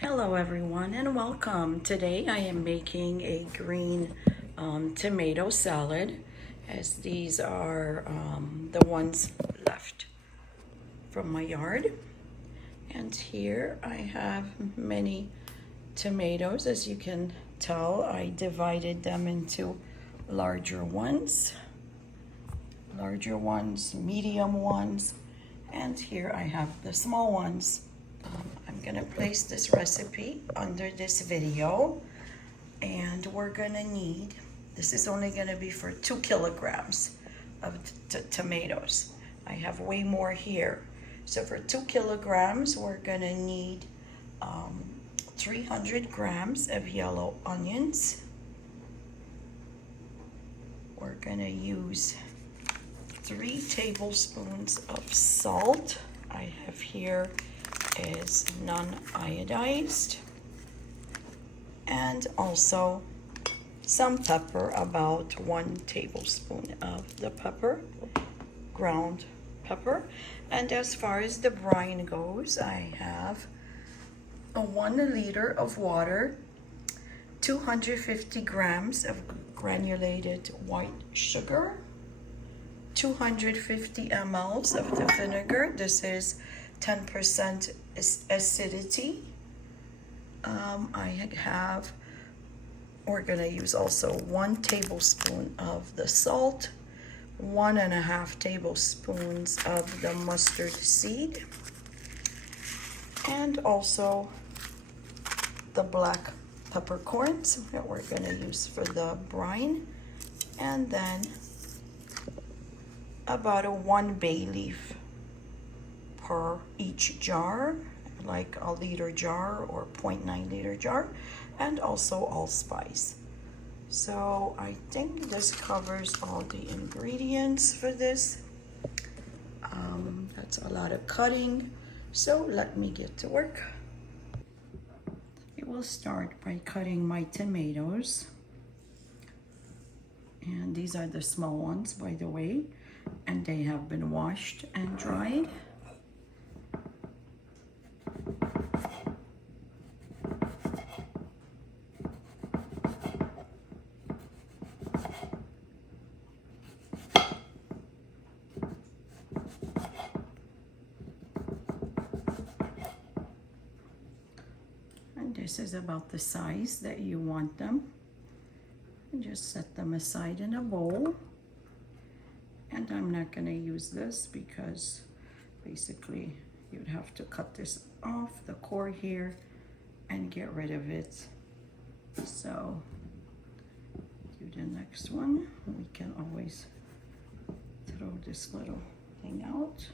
Hello everyone and welcome. Today I am making a green tomato salad, as these are the ones left from my yard. And here I have many tomatoes. As you can tell, I divided them into larger ones, medium ones, and here I have the small ones. I'm gonna place this recipe under this video, and we're gonna need, this is only gonna be for 2 kilograms of tomatoes. I have way more here. So for 2 kilograms, we're gonna need 300 grams of yellow onions. We're gonna use 3 tablespoons of salt. I have here is non-iodized, and also some pepper, about 1 tablespoon of the pepper, ground pepper. And as far as the brine goes, I have a 1 liter of water, 250 grams of granulated white sugar, 250 mLs of the vinegar. This is 10% acidity. We're gonna use also 1 tablespoon of the salt, 1.5 tablespoons of the mustard seed, and also the black peppercorns that we're gonna use for the brine, and then about a 1 bay leaf per each jar, like a liter jar or 0.9 liter jar, and also allspice. So I think this covers all the ingredients for this. That's a lot of cutting, so let me get to work. I will start by cutting my tomatoes, and these are the small ones, by the way, and they have been washed and dried. This is about the size that you want them. And just set them aside in a bowl. And I'm not going to use this because basically you'd have to cut this off the core here and get rid of it. So do the next one. We can always throw this little thing out.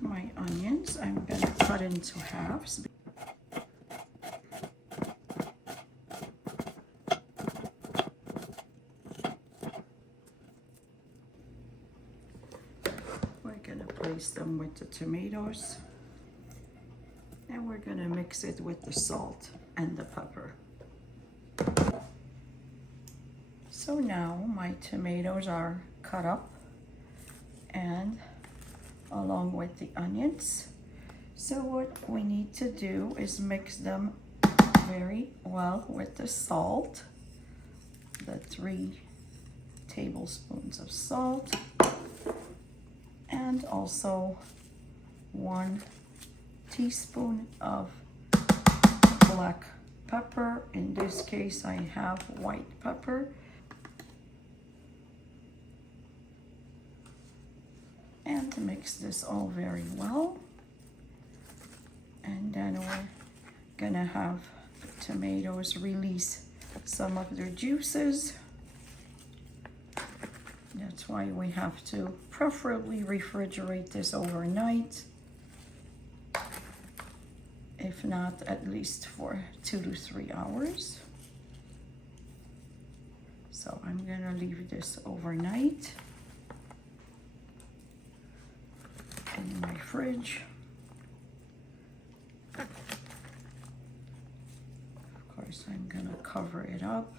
My onions, I'm going to cut into halves. We're going to place them with the tomatoes, and we're going to mix it with the salt and the pepper. So now my tomatoes are cut up and along with the onions. So what we need to do is mix them very well with the salt, the 3 tablespoons of salt, and also 1 teaspoon of black pepper. In this case, I have white pepper. And to mix this all very well. And then we're gonna have the tomatoes release some of their juices. That's why we have to preferably refrigerate this overnight. If not, at least for 2 to 3 hours. So I'm gonna leave this overnight in my fridge. it up.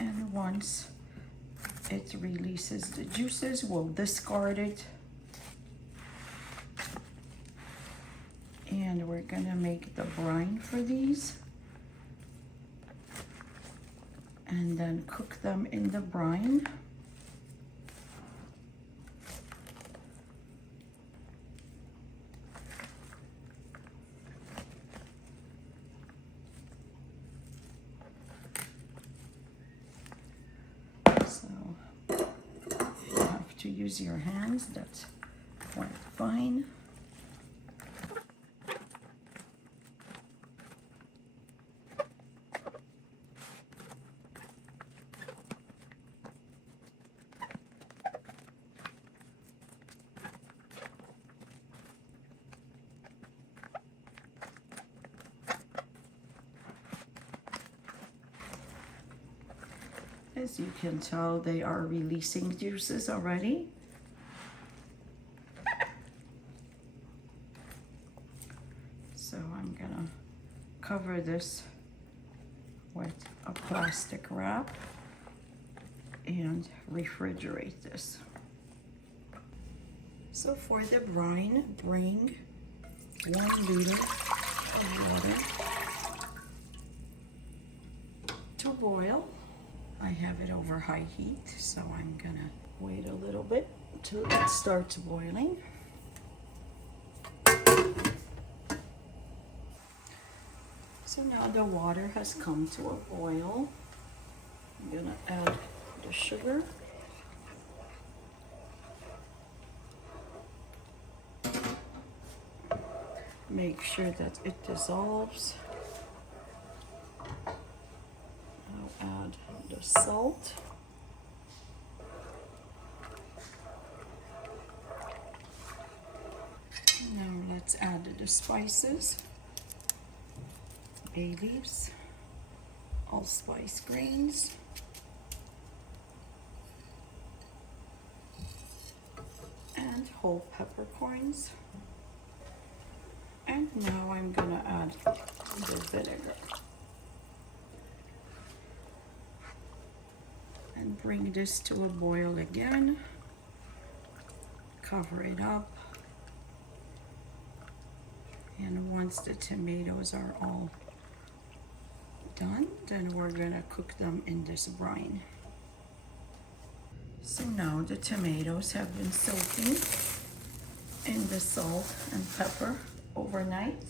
And once it releases the juices, we'll discard it. And we're gonna make the brine for these. And then cook them in the brine. So you have to use your hands, that's quite fine. As you can tell, they are releasing juices already. So I'm gonna cover this with a plastic wrap and refrigerate this. So for the brine, bring 1 liter of water to boil. I have it over high heat, so I'm gonna wait a little bit till it starts boiling. So now the water has come to a boil. I'm gonna add the sugar. Make sure that it dissolves. I'll add the salt. Now let's add the spices. Bay leaves, allspice grains, and whole peppercorns. And now I'm gonna add the vinegar. And bring this to a boil again. Cover it up. And once the tomatoes are all done, then we're gonna cook them in this brine. So now the tomatoes have been soaking in the salt and pepper overnight,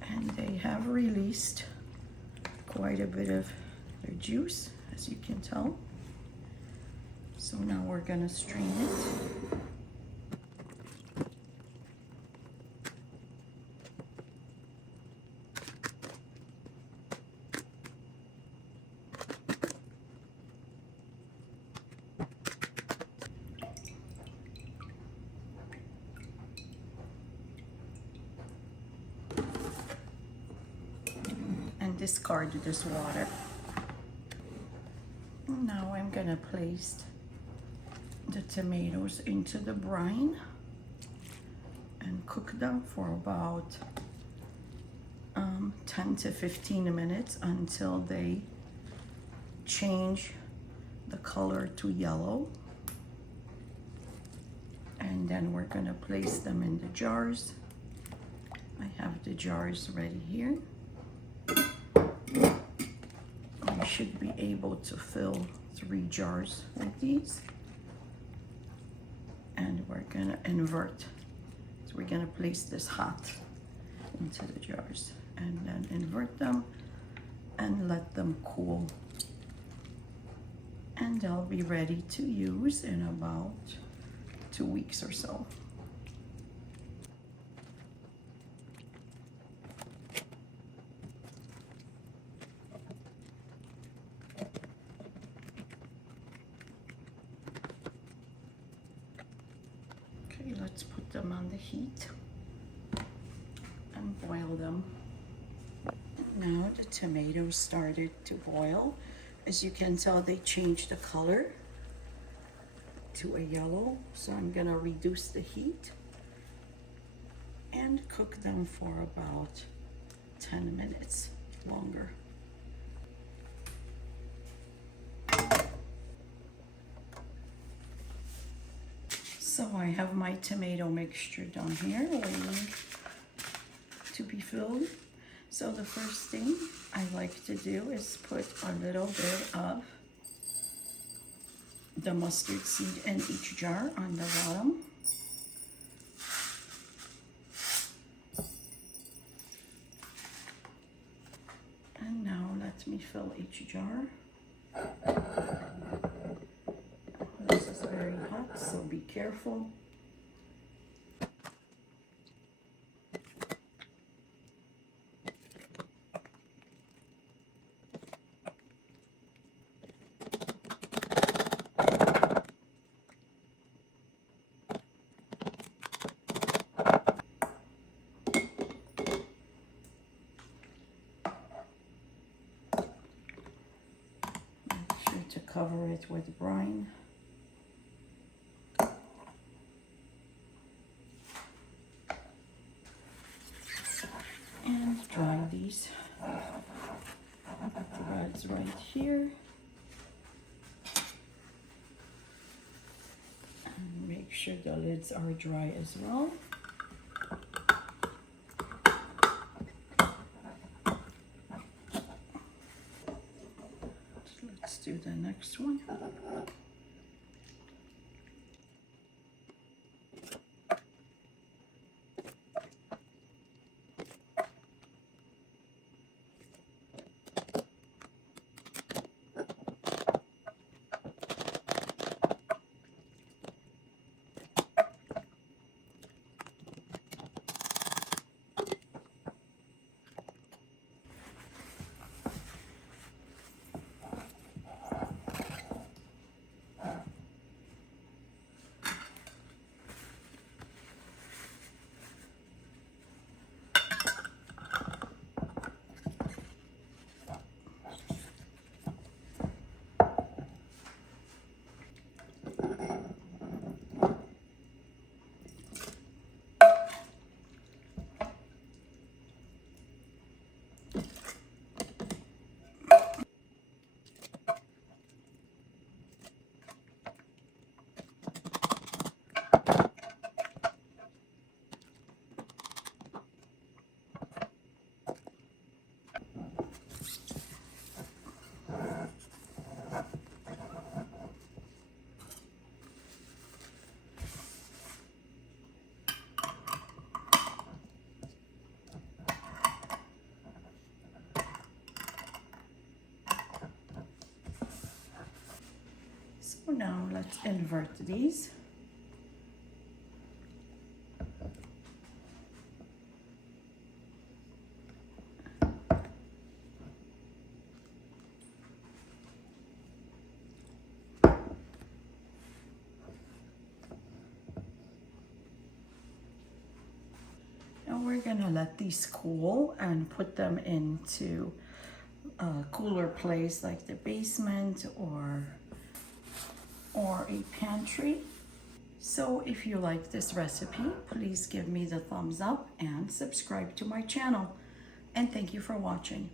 and they have released quite a bit of their juice, as you can tell. So now we're gonna strain it. Discard this water. Now I'm gonna place the tomatoes into the brine and cook them for about 10 to 15 minutes until they change the color to yellow. And then we're gonna place them in the jars. I have the jars ready here. You should be able to fill 3 jars with these. And we're gonna invert. So we're gonna place this hot into the jars and then invert them and let them cool. And they'll be ready to use in about 2 weeks or so. Let's put them on the heat and boil them. Now the tomatoes started to boil. As you can tell, they changed the color to a yellow. So I'm gonna reduce the heat and cook them for about 10 minutes longer. So I have my tomato mixture down here waiting to be filled. So the first thing I like to do is put a little bit of the mustard seed in each jar on the bottom. And now let me fill each jar. This is very hot, so be careful. To cover it with brine. And dry these threads right here. And make sure the lids are dry as well. Let's do the next one. So now let's invert these. Now we're gonna let these cool and put them into a cooler place like the basement or a pantry. So if you like this recipe, please give me the thumbs up and subscribe to my channel. And thank you for watching.